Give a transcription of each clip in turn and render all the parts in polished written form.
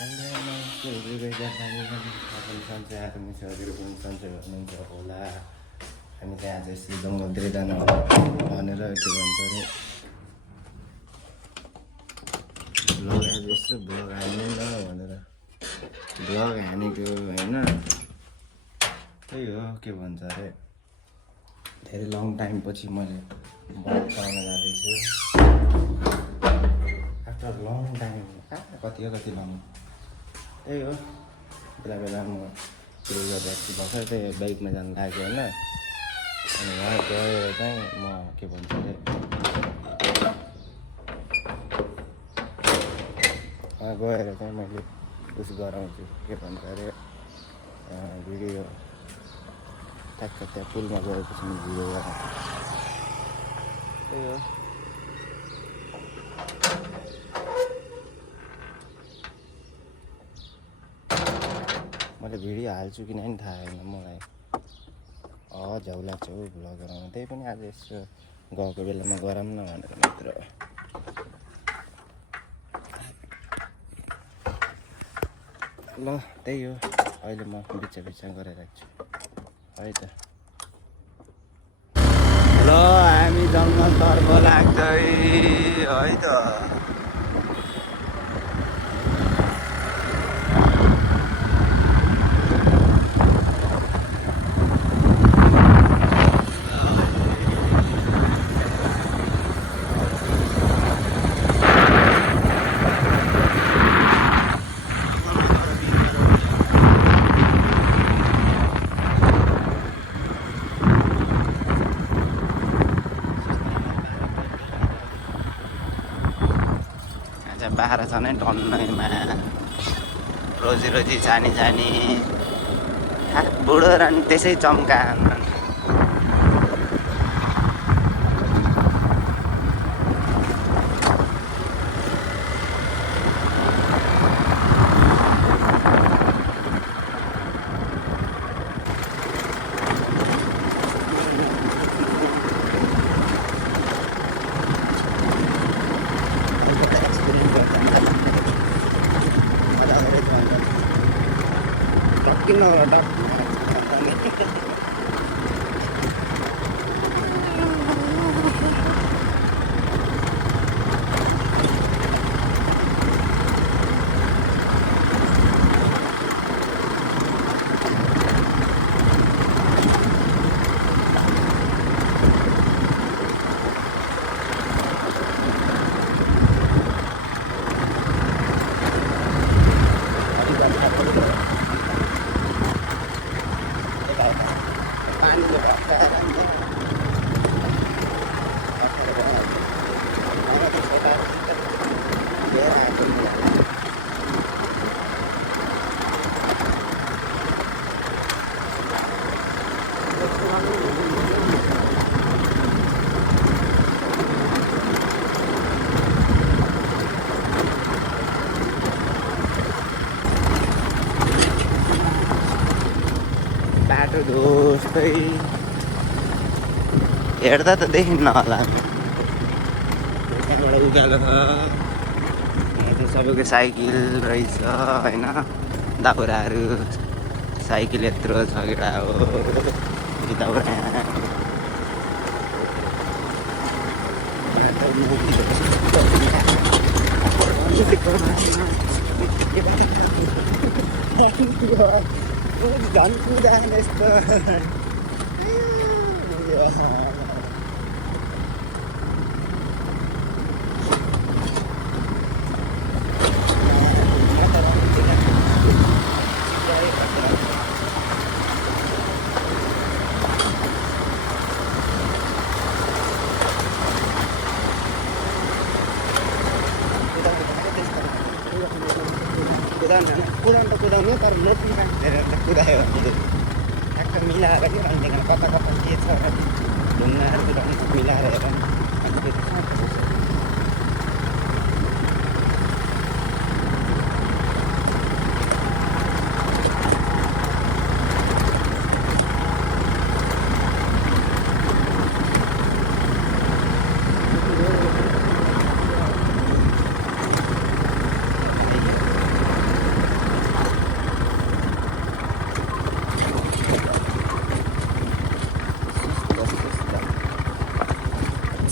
पनि सन्चै आएको मित्रहरू पनि सन्चै हुनुहुन्छ होला। हामी चाहिँ आज यसरी जङ्गलतिर जानु भनेर के भन्छ अरे भ्लग आज यसो भ्लग हाल्दैन भनेर भ्लग हानेको होइन। त्यही हो के भन्छ अरे धेरै लङ टाइम पछि मैले भ्लग बनाउन जाँदैछु। आफ्टर लङ टाइम कति लङ त्यही हो। बेला बेला म त्यो व्यक्ति भर्खर त्यही बाइकमा जानु लागेको होइन। अनि उहाँ गएर चाहिँ म के भन्छ अरे उहाँ गएर चाहिँ मैले उस गराउँछु के भन्छ अरे भिडियो ठ्याक्क त्यहाँ पुलमा गएपछि म भिडियो गराउँछु। त्यही हो। मैले भिडियो हाल्छु कि नै थाहा छैन मलाई। झ्याउ लाग्छ हौ भ्लग गराउनु। त्यही पनि आज यसो गएको बेलामा गरौँ न भनेर मात्र। ल त्यही हो। अहिले म बिचा गरेर राख्छु है त। ल हामी जङ्गलतर्फ लाग्दै है त। बाह्र छ नै टन्नैमा रोजी जानी बुढो र त्यसै चम्का। बाटो दोस्तै हेर्दा त देखिन्न होला। त्यहाँबाट उकालो छ सबैको साइकल रहेछ होइन। दाउराहरू साइकल यत्रो छ केटा हो दाउरा। झन् कुदाएन यस्तो। कुदाउनु त कुदाउनु तर लोटी मान्छेर कुदायो भने ठ्याक्क मिलाएर के भन्दैन कता कता के छ ढुङ्गाहरू कुदाउनु मिलाएर हेर।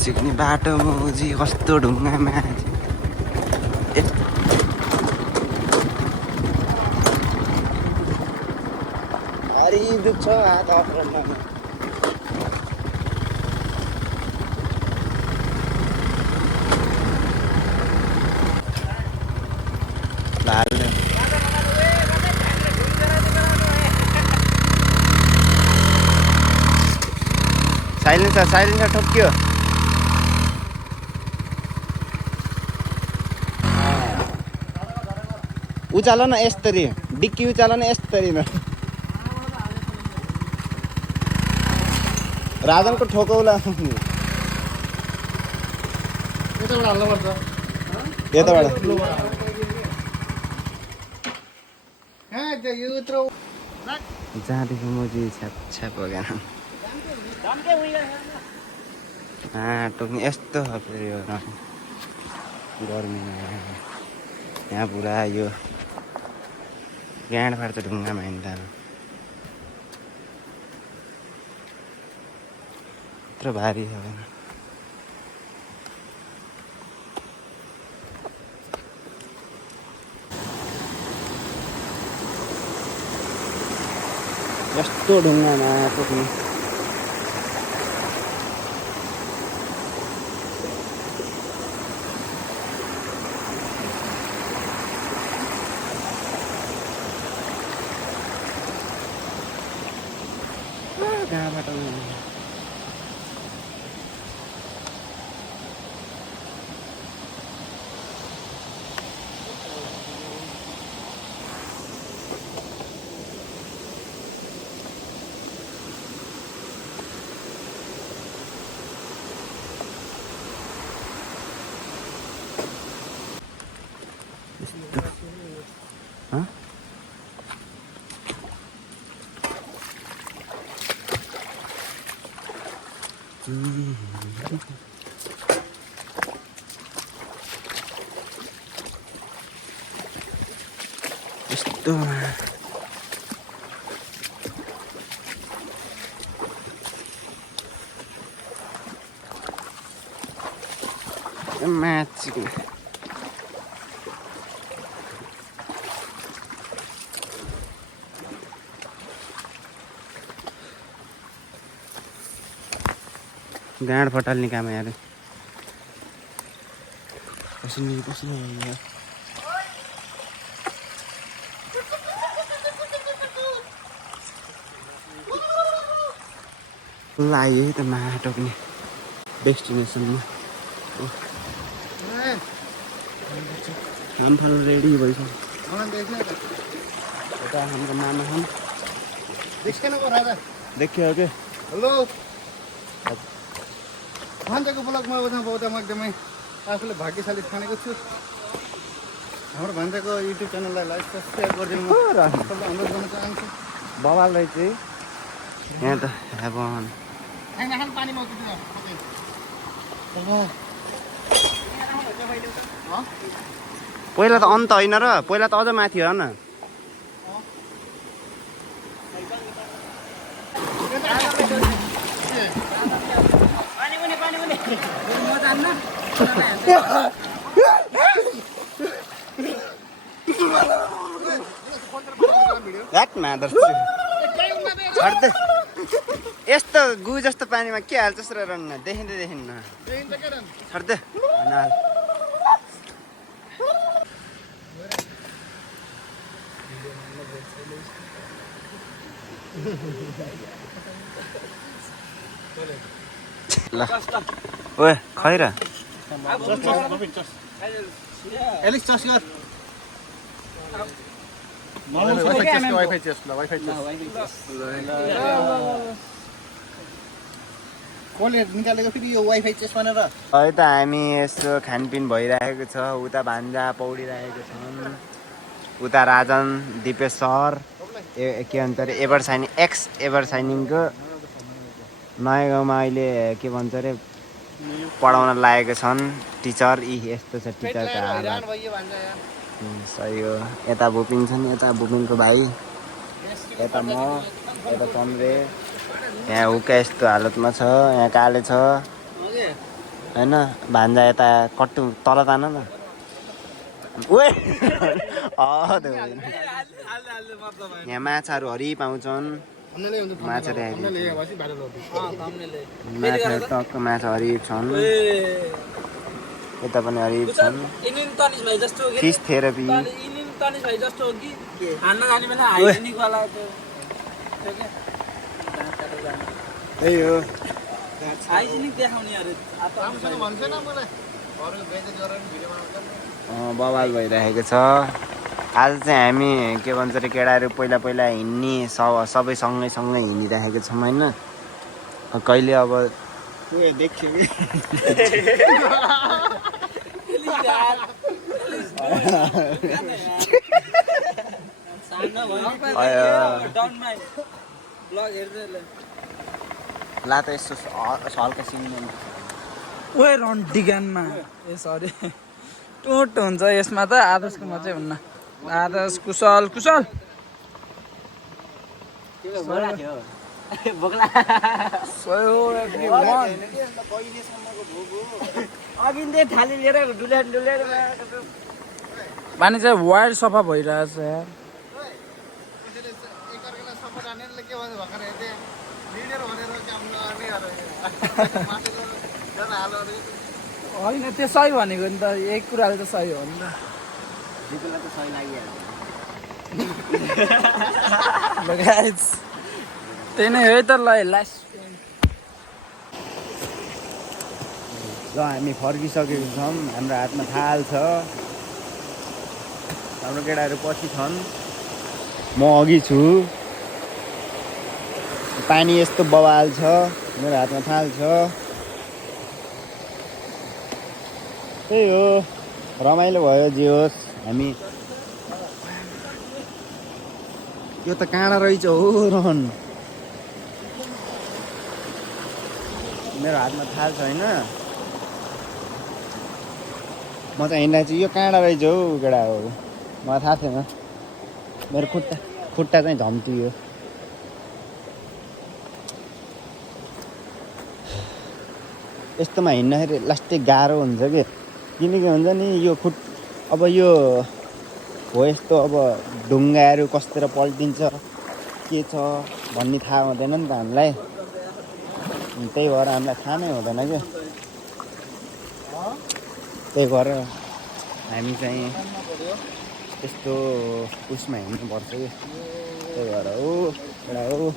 सिक्ने बाटो मुजी कस्तो ढुङ्गामा भारी दुख्छ हात अप्राउनमा साइलेन्सर ठोक्यो उचाल न यसरी डिक्की उचाल न यसरी न राजनको ठोकौला यताबाट जहाँदेखि मुजी छ्याप भएन टोक्ने यस्तो फेरि हो गर्मीमा यहाँ पुरा यो गाँड फाट्छ ढुङ्गामा हिँड्दा यत्रो भारी छ भने यस्तो ढुङ्गामा टोक्ने कहाँबाट यस्तो म्याच गाँड फटाल्ने काम यार पसिना लाग्यो है त टोक्ने डेस्टिनेसनमा खामफाल रेडी भइसक्यो यता हाम्रो मामा खाम देखियो के हेलो भान्जाको ब्लगमा म एकदमै आफूले भाग्यशाली ठानेको छु हाम्रो भान्जाको युट्युब च्यानललाई लाइक सब्सक्राइब गरिदिनु अनुरोध गर्न चाहन्छु बवाल रहेछ है यहाँ त अब पानीमा पहिला त अन्त होइन र पहिला त अझ माथि हो न यस्तो गु जस्तो पानीमा के हाल्छ र रन्न देखिन्न छड्दे ल ओए खै र एलिक्स चस गर वाइफाई चेस कसले निकालेको फेरि यो वाइफाई चेस भनेर है त हामी यसो खानपिन भइरहेको छ उता भान्जा पौडिरहेको छन् उता राजन दिपेश सर के भन्छ अरे एभर साइनिङको नयाँ गाउँमा अहिले के भन्छ अरे पढाउन लागेको छन् टिचर यस्तो छ टिचरको हालत सही हो यता भुपिन छन् यता भुपिनको भाइ यता म यता चन्द्रे यहाँ हुका यस्तो हालतमा छ यहाँ काले छ होइन भान्जा यता कट्टु तल तान न ओए यहाँ माछाहरू हरि पाउँछन् माछा टक्क माछा हरिक छन् यता पनि हरिक छन् फिस थेरापी त्यही हो बवाल भइरहेको छ आज चाहिँ हामी के भन्छ अरे केटाहरू पहिला पहिला हिँड्ने सबै सँगै हिँडिरहेको छौँ होइन कहिले अब देखियो ला त यस्तो हल्का सिङ्गल ओए रन्टिगानमा ए सरी टोट हुन्छ यसमा त आदर्शकोमा चाहिँ हुन्न आदर्श कुशल कुशल पानी चाहिँ वायर सफा भइरहेछ यार होइन त्यो सही भनेको नि त एक कुराले त सही हो नि त त्यही नै हो त ल लास्ट ल हामी फर्किसकेको छौँ हाम्रो हातमा थाल छ हाम्रो केटाहरू पछि छन् म अघि छु पानी यस्तो बवाल छ मेरो हातमा थाल छ त्यही हो रमाइलो भयो जे होस् हामी यो त काँडा रहेछ हो रहन मेरो हातमा थाल छैन म चाहिँ हिँड्दा चाहिँ यो काँडा रहेछ हौ केटा हो मलाई थाहा थिएन मेरो खुट्टा चाहिँ झम्टियो यस्तोमा हिँड्दाखेरि लास्टै गाह्रो हुन्छ कि किनकि हुन्छ नि यो अब यो हो यस्तो अब ढुङ्गाहरू कस्तिर पल्टिन्छ के छ भन्ने थाहा हुँदैन नि त हामीलाई त्यही भएर हामीलाई थाहा नै हुँदैन क्या त्यही भएर हामी चाहिँ यस्तो उसमा हिँड्नुपर्छ कि त्यही भएर हो एउटा हो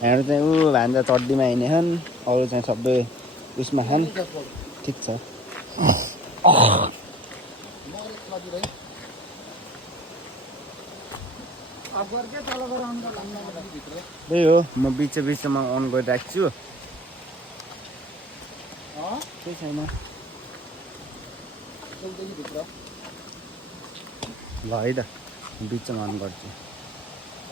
हाम्रो चाहिँ भान्जा चड्डीमा हिँड्ने छन् अरू चाहिँ सबै उसमा छन् ठिक छ त्यही हो म बिचमा अन गरिरहेको छु केही छैन ल है त बिचमा अन गर्छु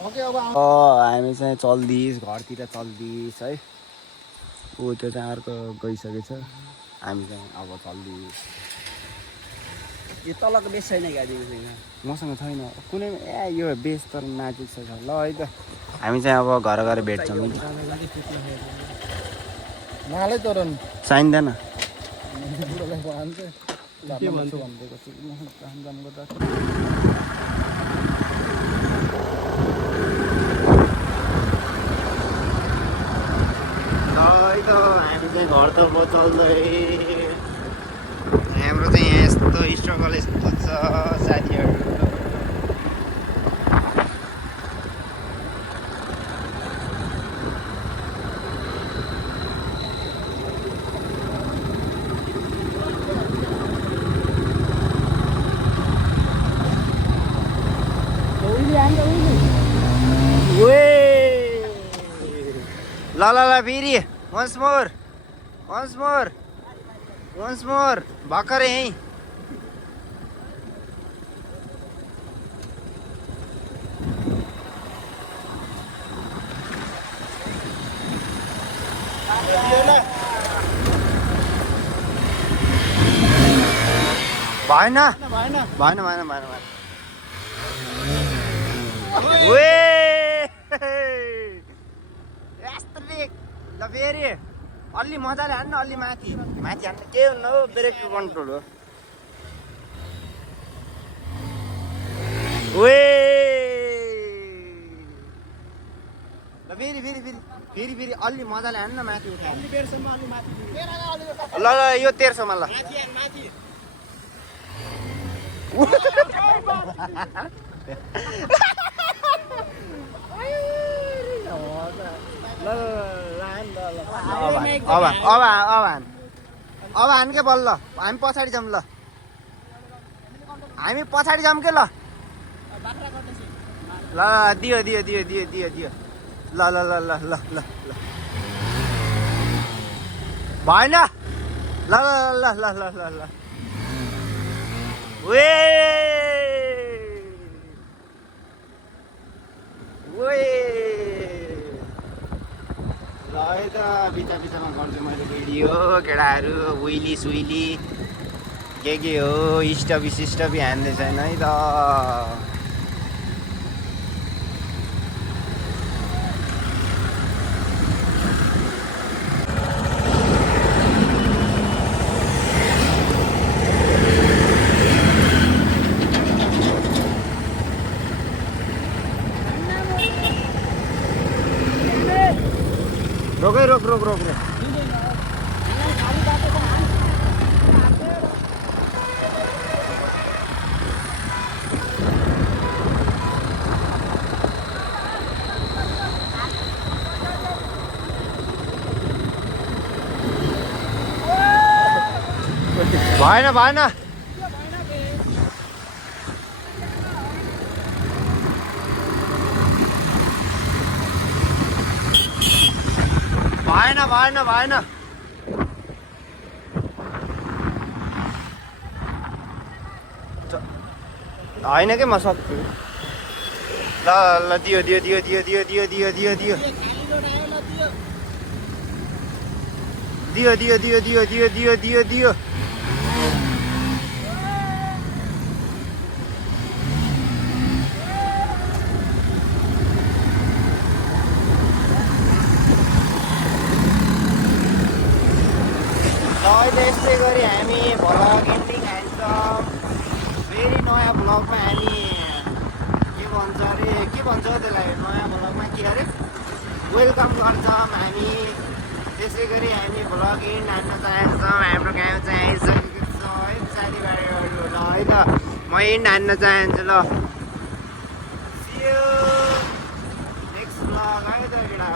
हामी चाहिँ चल्दिस घरतिर चल्दिस है ऊ त्यो चाहिँ अर्को गइसकेछ हामी चाहिँ अब चल्दिस यो तलको बेस छैन गाडीको छैन मसँग छैन कुनै यो बेस तर नाजुक छ ल है त हामी चाहिँ अब घर गएर भेट्छौँ नालै तर चाहिँदैन के भन्छु भनेको है त हामी चाहिँ घरतर्फ चल्दै हाम्रो चाहिँ यहाँ यस्तो स्ट्रगल यस्तो छ साथीहरू ल फेरि once more भर्खरै यहीँ भएन यस्तो ल फेरि अलि मजाले हान्न अलि माथि माथि हान्न के हुन्न हो ब्रेकको कन्ट्रोल हो ओए ल फेरि फेरि फेरि फेरि फेरि अलि मजाले हान्न माथि उठाएर ल ल यो 1300 मा ल अब हान के बल्ल हामी पछाडि जाऊँ ल हामी पछाडि जाऊँ के ल ल दियो दियो दियो दियो दियो दियो ल ल ल ल ल ल ल भएन ल ल ल ल ल ल ल वे वे ल है त बिचा बिचामा गर्छु मैले भिडियो केटाहरू उइली सुइली के हो स्टपी हान्दै छैन है त रोकै रोक रोक रोक रोक भएन भएन भएन भएन भएन होइन के म सक्छु ल ल दियो दियो दियो दियो दियो दियो दियो दियो दियो दियो दियो दियो दियो दियो दियो दियो दियो अहिले यस्तै गरी हामी भ्लग एन्डिङ हान्छौँ फेरि नयाँ भ्लगमा हामी के भन्छ अरे के भन्छ त्यसलाई नयाँ भ्लगमा के अरे वेलकम गर्छौँ हामी त्यसै गरी हामी भ्लग एन्ड हान्न चाहन्छौँ हाम्रो गाउँ चाहिँ आइसकेको छ है साथीभाइहरू ल है त म एन्ड हान्न चाहन्छु ल See you नेक्स्ट भ्लग है त केटा